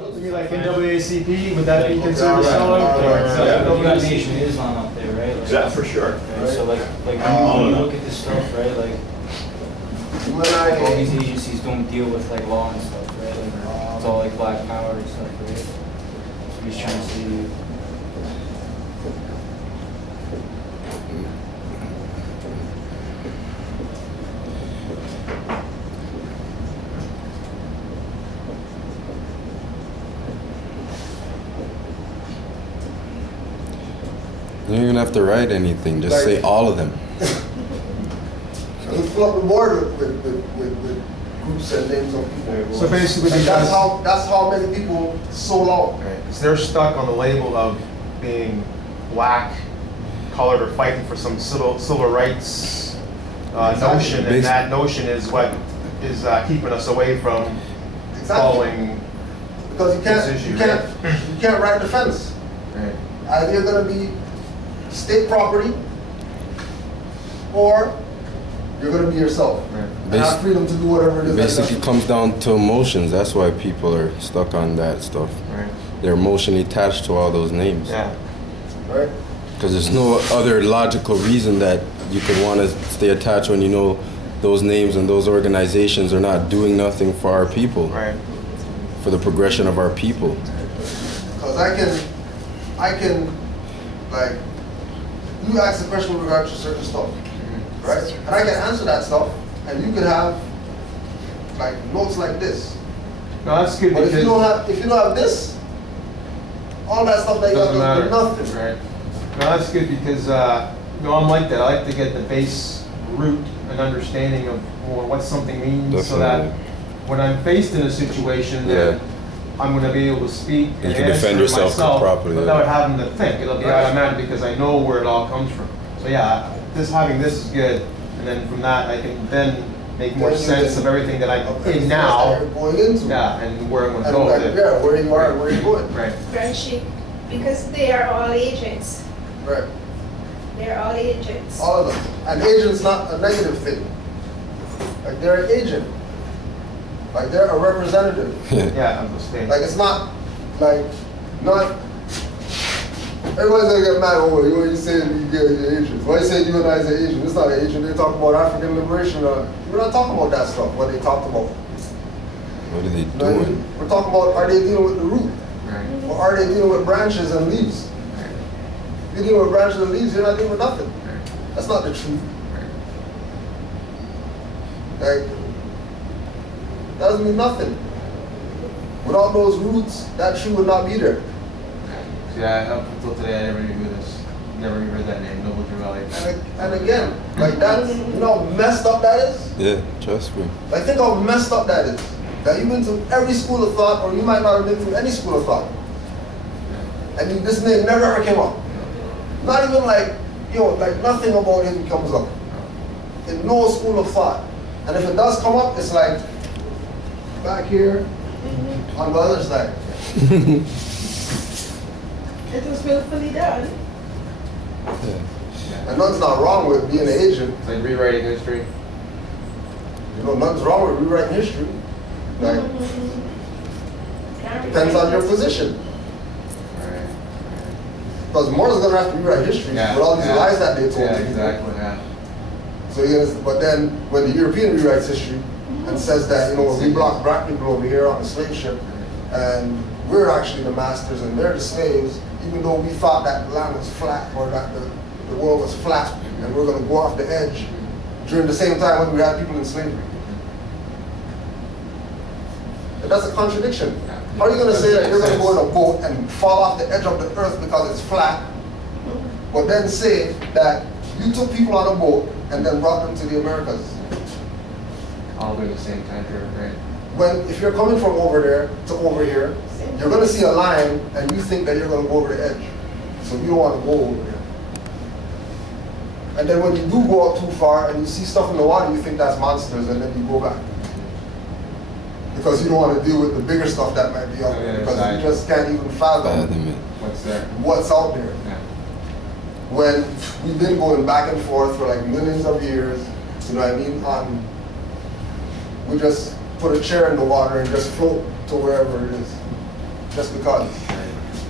You like NAACP, would that be considered selling? You got Nation of Islam up there, right? Like, Yeah, for sure. right? So like when you look at this stuff, right? Like all these agencies don't deal with like law and stuff, right? Like, it's all like black power and stuff, right? So he's trying to see. You don't even have to write anything, just say all of them. Let's fill up the board with groups and names of people. So basically, And because that's how many people sold out. because they're stuck on the label of being black, colored, or fighting for some civil rights notion, and that notion is what is keeping us away from following Because you can't write defense. Right. Either you're going to be state property, or you're going to be yourself. Right. And have freedom to do whatever it is. Basically comes down to emotions. That's why people are stuck on that stuff. Right. They're emotionally attached to all those names. Yeah. Right? Because there's no other logical reason that you could want to stay attached when you know those names and those organizations are not doing nothing for our people, Right. for the progression of our people. Because I can, like, you ask a question with regard to certain stuff, right? And I can answer that stuff, and you can have, like, notes like this. No, that's good But because if you don't have this, all that stuff that you doesn't got matter. does nothing. Right. No, that's good because I'm like that. I like to get the base root and understanding of what something means, so that Definitely. when I'm faced in a situation that I'm going to be able to speak and can defend answer yourself myself properly, without having to think. It'll be Right. automatic because I know where it all comes from. So yeah, having this is good, and then from that I can then make more Then you sense can- of everything that I'm Okay, in so now. that's what you're going into. Yeah, and where I'm going to And go like, with it. yeah, where you are and where you're going. Right. Friendship, because they are all agents. Right. They're all agents. All of them. An agent's not a negative thing. Like, they're an agent. Like, they're a representative. Yeah, I'm just saying. Like, it's not, like, not, everybody's gonna get mad over you say you get your agents. Why you say you and I is an agent? It's not an agent. They talk about African liberation. We're not talking about that stuff, what they talked about. What are they You know what I doing? mean? We're talking about, are they dealing with the root? Right. Or are they dealing with branches and leaves? If you're dealing with branches and leaves, you're not dealing with nothing. That's not the truth. Like, that doesn't mean nothing. Without those roots, that tree would not be there. Yeah, up until today I never knew this. Never even heard that name, Noble Drew Valley. And again, like, that's, you know how messed up that is? Yeah, trust me. Like, think how messed up that is. That you've been to every school of thought, or you might not have been to any school of thought. And this name never ever came up. Not even like, like nothing about him comes up. In no school of thought. And if it does come up, it's like back here on the other side. It was willfully done. And nothing's not wrong with being an agent. It's like rewriting history. Nothing's wrong with rewriting history. Like, depends on your position. Right. Because Moore's gonna have to rewrite history with all these lies that they told Yeah, you. exactly. Yeah. So but then when the European rewrites history and says that we blocked black people over here on the slave ship, and we're actually the masters and they're the slaves, even though we thought that the land was flat or that the world was flat, and we're going to go off the edge during the same time when we had people in slavery. And that's a contradiction. How are you going to say that you're going to go in a boat and fall off the edge of the earth because it's flat, but then say that you took people on a boat and then brought them to the Americas? All during the same time period, right? If you're coming from over there to over here, you're going to see a line and you think that you're going to go over the edge. So you don't want to go over there. And then when you do go up too far and you see stuff in the water, you think that's monsters, and then you go back. Because you don't want to deal with the bigger stuff that might be out there, because you just can't even fathom What's there? what's out there. Yeah. When we've been going back and forth for like millions of years, you know what I mean? We just put a chair in the water and just float to wherever it is. just because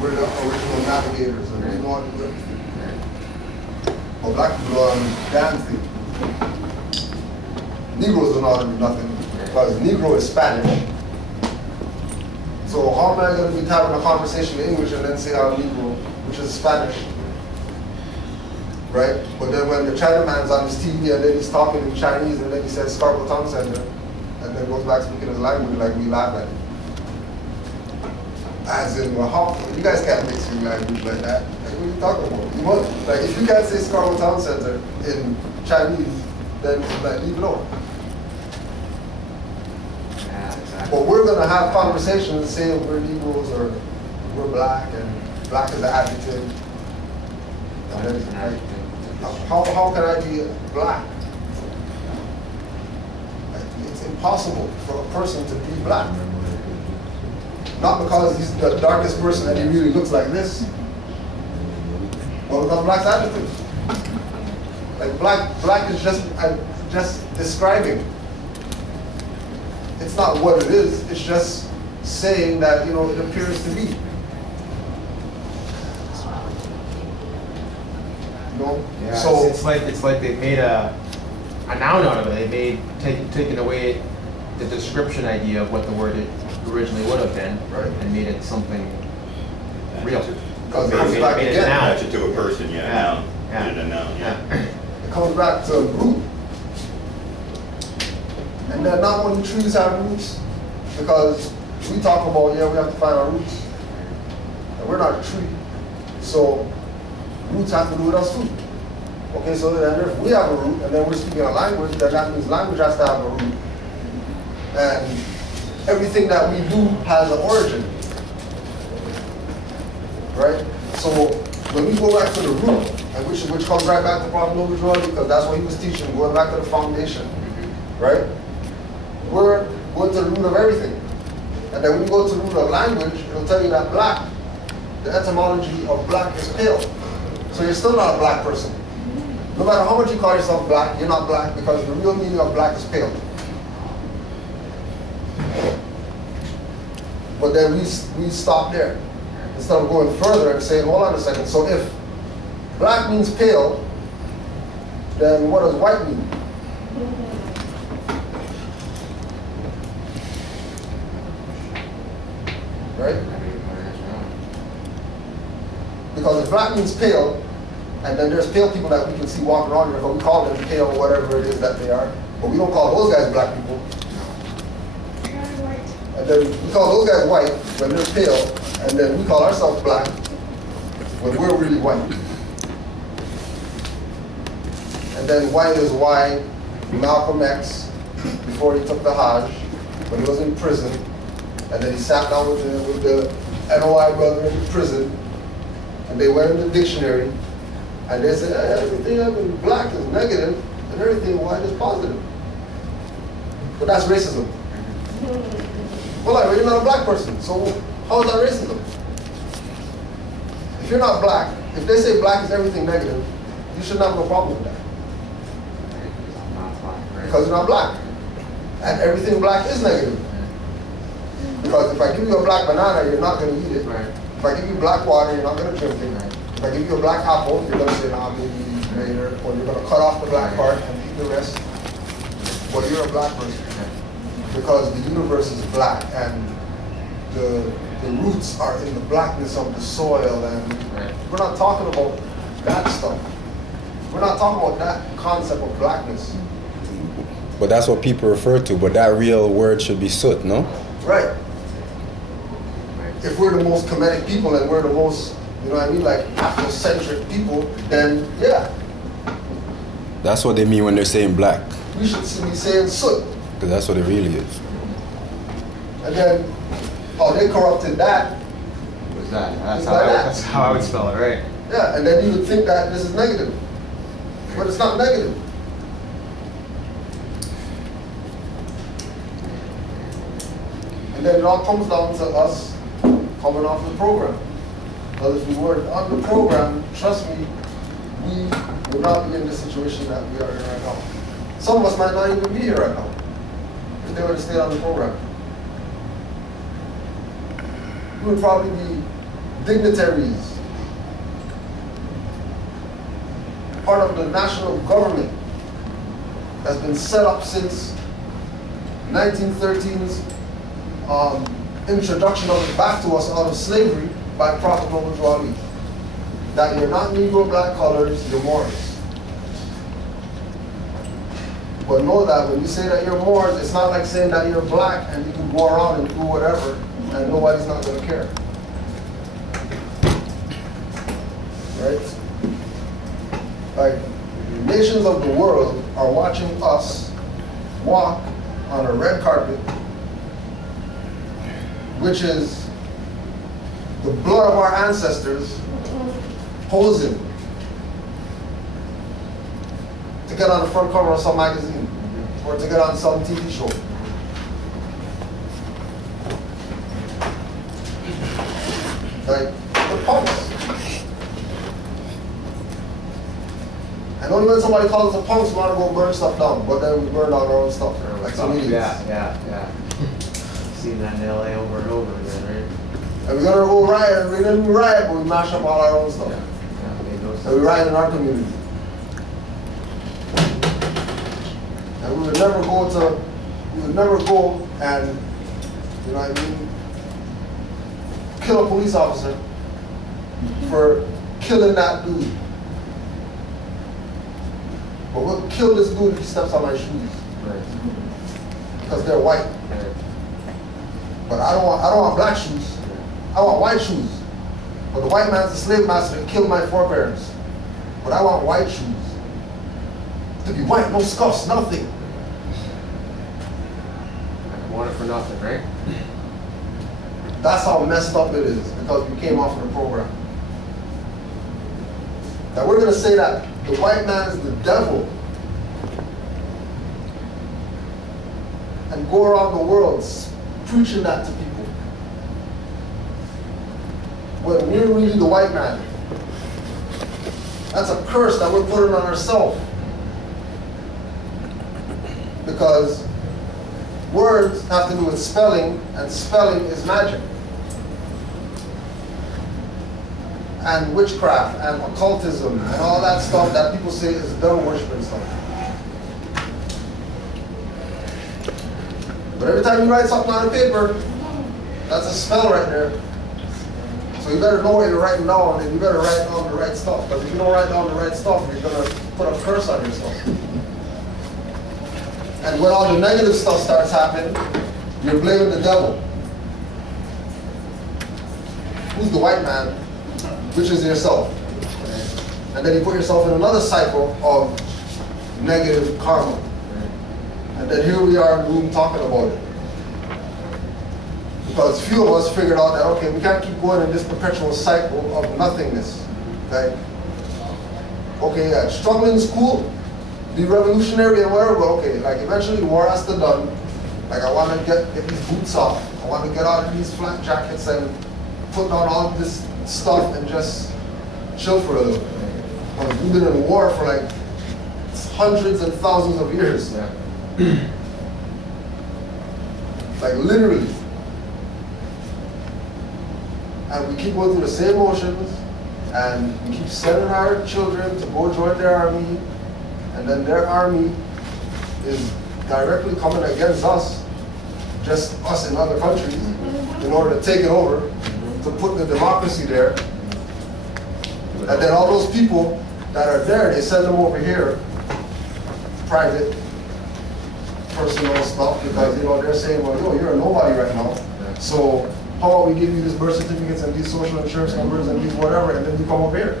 we're the original navigators and we know how to do it. But black people don't do damn thing. Negroes don't know how to do nothing because Negro is Spanish. So how am I going to be having a conversation in English and then say I'm Negro, which is Spanish? Right? But then when the Chinaman's on his TV and then he's talking in Chinese and then he says Scarborough Town Center and then goes back speaking his language, like we laugh at it. As in, well, how, you guys can't mix your language like that. Like, what are you talking about? You want, like, if you can't say Scarborough Town Center in Chinese, then like, leave it alone. Yeah, exactly. But we're gonna have conversations saying we're Negroes or we're black and black is an adjective. And then, like, how can I be black? Like, it's impossible for a person to be black. Not because he's the darkest person and he really looks like this, but because black's adjective. Like black is just describing. It's not what it is. It's just saying that, you know, it appears to be. You know? Yeah, So it's like they made a noun out of it. They made taken away the description idea of what the word originally would have been, Right. and made it something real. because it Made comes it- back made it again. now. Attach it to a person, yeah, Yeah. now. Yeah. Made it a noun, yeah. It comes back to root. And then not only trees have roots, because we talk about, yeah, we have to find our roots. And we're not a tree. So roots have to do with us too. Okay, so then if we have a root and then we're speaking a language, then that means language has to have a root. And everything that we do has an origin. Right? So when we go back to the root, and which comes right back to Prophet Noble Jordan, because that's what he was teaching, going back to the foundation. Right? We're going to the root of everything. And then when you go to the root of language, it'll tell you that black, the etymology of black is pale. So you're still not a black person. No matter how much you call yourself black, you're not black because the real meaning of black is pale. But then we stop there. Instead of going further and saying, hold on a second, so if black means pale, then what does white mean? Right? Because if black means pale, and then there's pale people that we can see walking around here, but we call them pale or whatever it is that they are, but we don't call those guys black people. And then we call those guys white when they're pale, and then we call ourselves black when we're really white. And then white is why Malcolm X, before he took the Hajj, when he was in prison, and then he sat down with the NOI brother in prison, and they went in the dictionary, and they said, hey, everything black is negative, and everything white is positive. But that's racism. Well, like, you're not a black person, so how is that racism? If you're not black, if they say black is everything negative, you shouldn't have no problem with that. Because you're not black. And everything black is negative. Because if I give you a black banana, you're not going to eat it. Right. If I give you black water, you're not going to drink it. If I give you a black apple, you're going to say, nah, maybe later. Or you're going to cut off the black part and eat the rest. But you're a black person. Because the universe is black and the roots are in the blackness of the soil, and we're not talking about that stuff. We're not talking about that concept of blackness. But that's what people refer to, but that real word should be soot, no? Right. If we're the most Kemetic people and we're the most, you know what I mean, like Afrocentric people, then yeah. That's what they mean when they're saying black, We should be saying soot. because that's what it really is. And then, oh, they corrupted that. What's that? It's like that. That's how I would spell it, right? Yeah, and then you would think that this is negative. But it's not negative. And then it all comes down to us coming off the program. Because if we weren't on the program, trust me, we would not be in the situation that we are in right now. Some of us might not even be here right now if they were to stay on the program. you would probably be dignitaries, part of the national government that's been set up since 1913's introduction of it back to us out of slavery by Prophet Muhammad Ali. That you're not Negro, black, colors, you're Moors. But know that when you say that you're Moors, it's not like saying that you're black and you can go around and do whatever and nobody's not going to care. Right? Like, nations of the world are watching us walk on a red carpet, which is the blood of our ancestors posing to get on the front cover of some magazine or to get on some TV show. Like, the punks. And only when somebody calls us a punks, we want to go burn stuff down, but then we burn down our own stuff, like some idiots. Yeah. Seen that in LA over and over again, right? And we're gonna go riot, we didn't riot, but we mash up all our own stuff. Made no sense. And we riot in our community. And we would never go and, you know what I mean, kill a police officer for killing that dude. But we'll kill this dude if he steps on my shoes. Right. Because they're white. Right. But I don't want black shoes. I want white shoes. But the white man's the slave master that killed my forebears. But I want white shoes. To be white, no scuffs, nothing. I want it for nothing, right? That's how messed up it is, because we came off of the program. That we're gonna say that the white man is the devil and go around the world preaching that to people. When we're really the white man. That's a curse that we're putting on ourselves. Because words have to do with spelling, and spelling is magic. And witchcraft, and occultism, and all that stuff that people say is devil worshiping stuff. But every time you write something on a paper, that's a spell right there. So you better know what you're writing down, and you better write down the right stuff. Because if you don't write down the right stuff, you're going to put a curse on yourself. And when all the negative stuff starts happening, you're blaming the devil. Who's the white man? Which is yourself. And then you put yourself in another cycle of negative karma. And then here we are in the room talking about it. Because few of us figured out that, okay, we can't keep going in this perpetual cycle of nothingness. Like, okay, yeah, struggling in school, be revolutionary and whatever, but okay, like eventually war has to done. Like I want to get these boots off. I want to get out of these flat jackets and put down all this stuff and just chill for a little. We've been in war for like hundreds and thousands of years. Yeah. Like literally. And we keep going through the same motions, and we keep sending our children to go join their army, and then their army is directly coming against us, just us in other countries, in order to take it over, to put the democracy there. And then all those people that are there, they send them over here, private, personal stuff, because you know they're saying, well, yo, you're a nobody right now. So how about we give you these birth certificates and these social insurance numbers and these whatever, and then you come over here.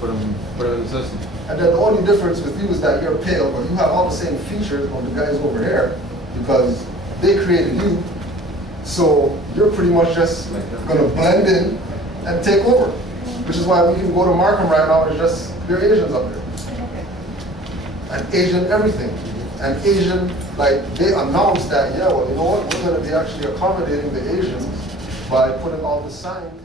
Put them in the system. And then the only difference with you is that you're pale, but you have all the same features of the guys over there because they created you. So you're pretty much just gonna blend in and take over. Which is why we can go to Markham right now and just, there are Asians up there. And Asian everything. And Asian, like they announced that, yeah, well, you know what, we're gonna be actually accommodating the Asians by putting all the signs